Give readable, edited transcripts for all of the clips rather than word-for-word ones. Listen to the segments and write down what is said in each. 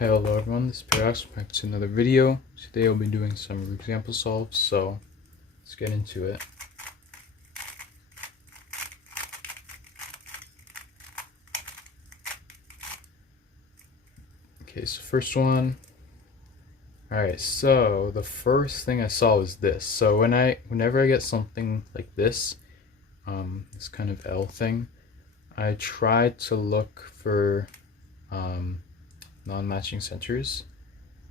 Hello everyone, this is Paradox. Back to another video. Today I'll be doing some Roux example solves, so let's get into it. Okay, so first one. Alright, so the first thing I saw was this. So whenever I get something like this kind of L thing, I try to look for non-matching centers.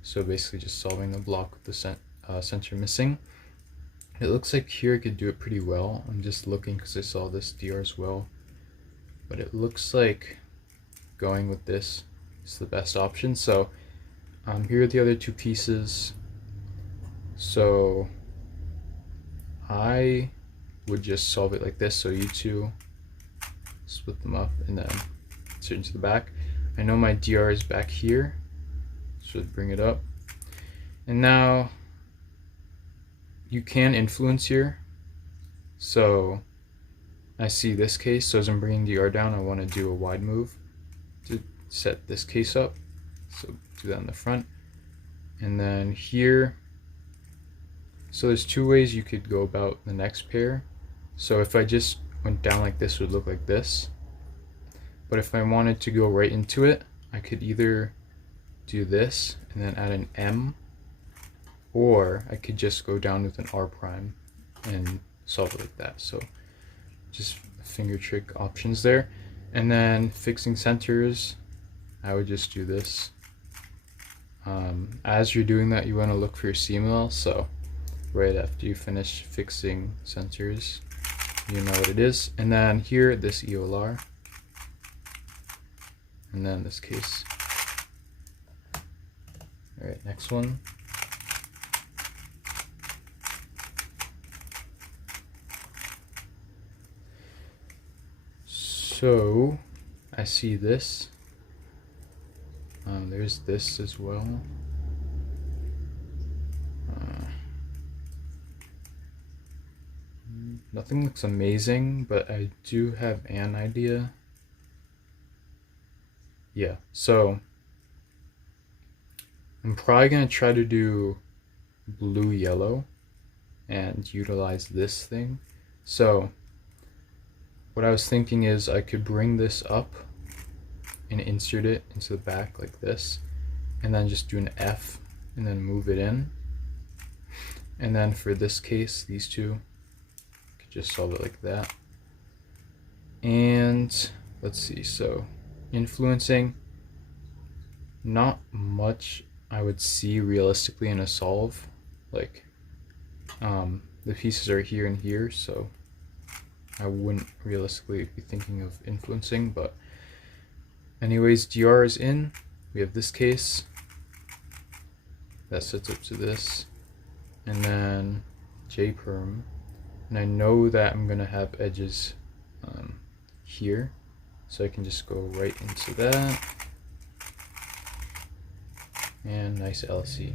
So basically just solving the block with the center missing. It looks like here I could do it pretty well. I'm just looking because I saw this DR as well. But it looks like going with this is the best option. So here are the other two pieces. So I would just solve it like this. So you two split them up and then insert into the back. I know my DR is back here, so bring it up. And now you can influence here. So I see this case, so as I'm bringing DR down, I want to do a wide move to set this case up. So do that in the front. And then here, so there's two ways you could go about the next pair. So if I just went down like this, it would look like this. But if I wanted to go right into it, I could either do this and then add an M, or I could just go down with an R prime and solve it like that. So just finger trick options there. And then fixing centers, I would just do this. As you're doing that, you want to look for your CML. So right after you finish fixing centers, you know what it is. And then here, this EOLR. And then this case. All right, next one. So I see this. There's this as well. Nothing looks amazing, but I do have an idea. Yeah, so I'm probably going to try to do blue-yellow and utilize this thing. So what I was thinking is I could bring this up and insert it into the back like this, and then just do an F and then move it in. And then for this case, these two, I could just solve it like that. And let's see, so influencing, not much I would see realistically in a solve. Like the pieces are here and here, so I wouldn't realistically be thinking of influencing. But anyways, DR is in. We have this case that sets up to this, and then J perm, and I know that I'm gonna have edges here, so I can just go right into that, and nice LC.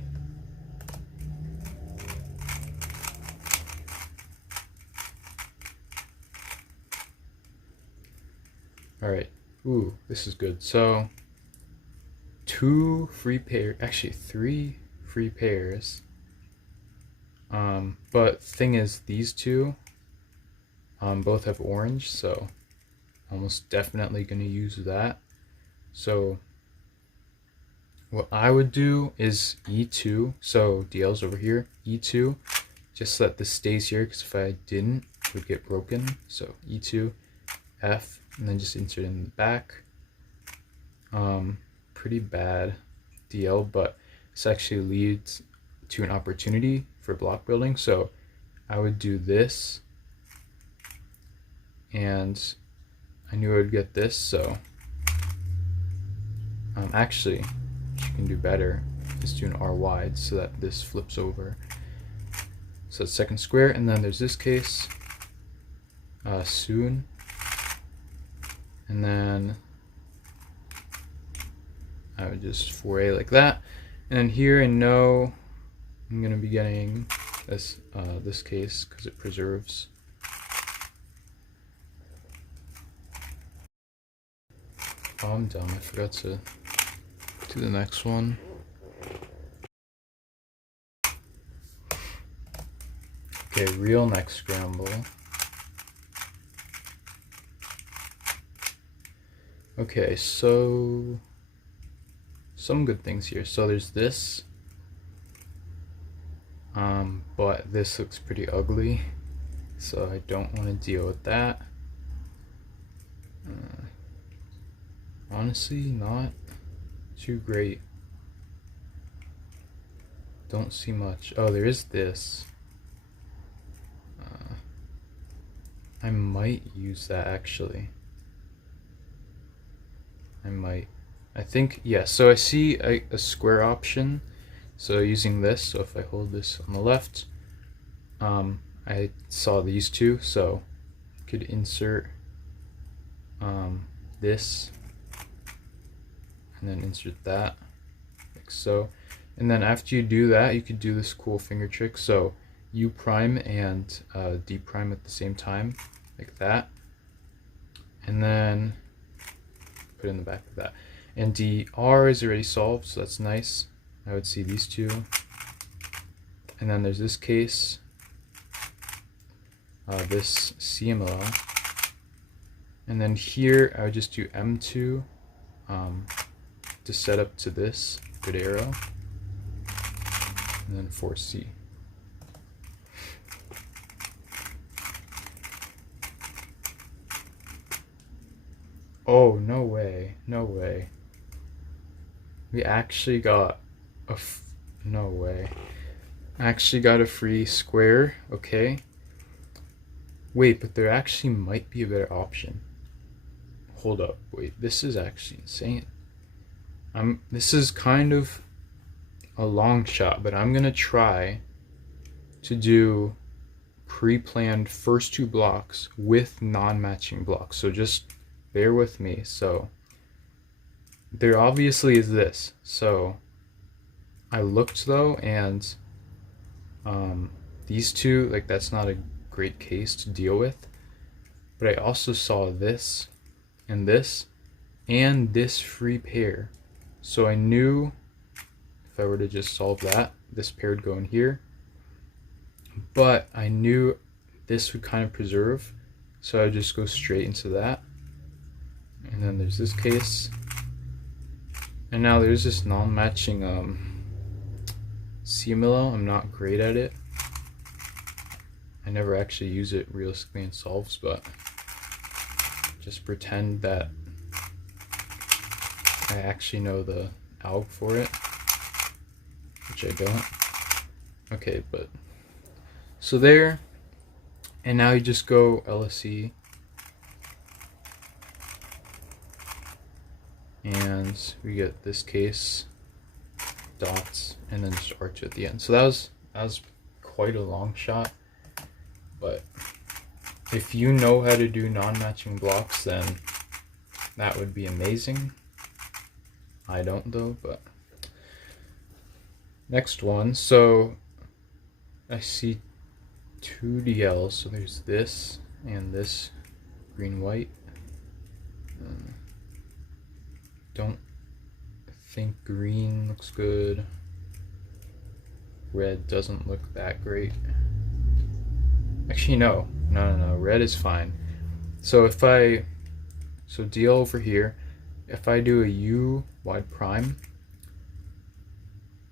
All right. Ooh, this is good. So two free pairs, actually three free pairs. But thing is, these two both have orange, so almost definitely going to use that. So what I would do is E2, so DL's over here, E2, just let this stays here, because if I didn't, it would get broken. So E2, F, and then just insert in the back. Pretty bad DL, but this actually leads to an opportunity for block building. So I would do this, and I knew I would get this, so actually what you can do better is do an R wide so that this flips over. So it's second square, and then there's this case, soon, and then I would just foray like that. And then here I know I'm gonna be getting this this case because it preserves. Oh, I'm dumb. I forgot to to the next one. Okay, real neck scramble. Okay, so some good things here. So there's this, but this looks pretty ugly, so I don't want to deal with that. Honestly, not too great. Don't see much. Oh, there is this. I might use that actually. I might. I think, yeah, so I see a square option. So using this, so if I hold this on the left, I saw these two, so I could insert this and then insert that, like so. And then after you do that, you could do this cool finger trick. So U prime and D prime at the same time, like that. And then put it in the back of that. And DR is already solved, so that's nice. I would see these two. And then there's this case, this CMLL. And then here, I would just do M2 to set up to this good arrow. And then 4C. Oh, no way. No way. We actually got a no way. Actually got a free square. Okay. Wait, but there actually might be a better option. Hold up. Wait, this is actually insane. This is kind of a long shot, but I'm gonna try to do pre-planned first two blocks with non-matching blocks. So just bear with me. So there obviously is this. So I looked though, and these two, like, that's not a great case to deal with. But I also saw this and this and this free pair. So I knew if I were to just solve that, this pair would go in here. But I knew this would kind of preserve, so I would just go straight into that. And then there's this case. And now there's this non-matching CMLL. I'm not great at it. I never actually use it realistically in solves, but just pretend that I actually know the alg for it, which I don't. Okay, but so there, and now you just go LSE, and we get this case, dots, and then just R2 at the end. So that was quite a long shot, but if you know how to do non-matching blocks, then that would be amazing. I don't though, but next one. So I see two DLs, so there's this and this green white. Don't think green looks good. Red doesn't look that great. Actually, no, red is fine. So if so DL over here, if I do a U wide prime,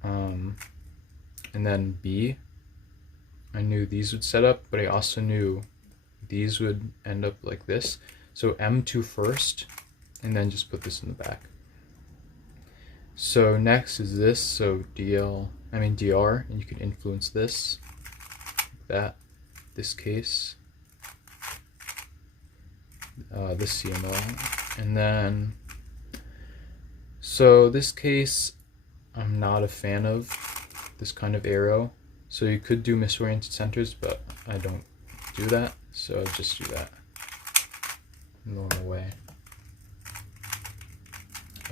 and then B, I knew these would set up, but I also knew these would end up like this. So M2 first, and then just put this in the back. So next is this, so DR, and you can influence this, like that, this case, this CML, and then, so this case, I'm not a fan of this kind of arrow. So you could do misoriented centers, but I don't do that, so I just do that normal way.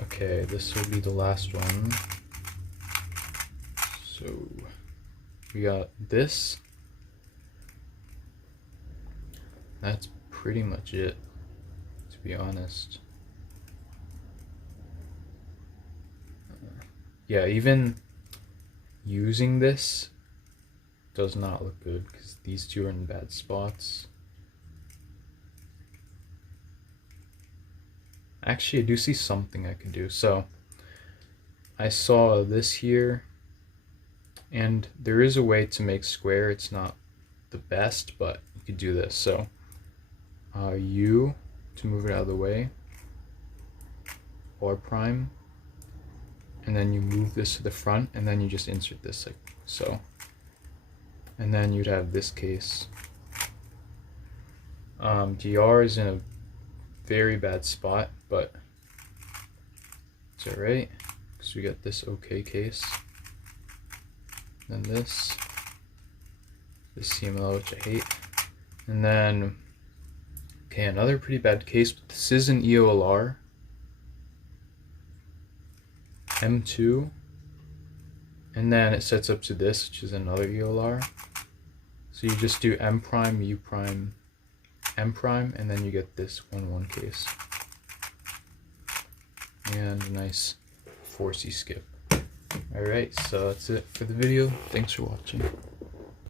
Okay, this will be the last one. So we got this. That's pretty much it, to be honest. yeah, even using this does not look good because these two are in bad spots. Actually, I do see something I can do. So I saw this here, and there is a way to make square. It's not the best, but you could do this. So U to move it out of the way, R prime, and then you move this to the front, and then you just insert this like so. And then you'd have this case. DR is in a very bad spot, but it's alright because we got this okay case. Then this CMLL, which I hate. And then, okay, another pretty bad case, but this is an EOLR. M2. And then it sets up to this, which is another EOLR. So you just do M prime, U prime, M prime, and then you get this 1-1 case. And a nice 4C skip. Alright, so that's it for the video. Thanks for watching.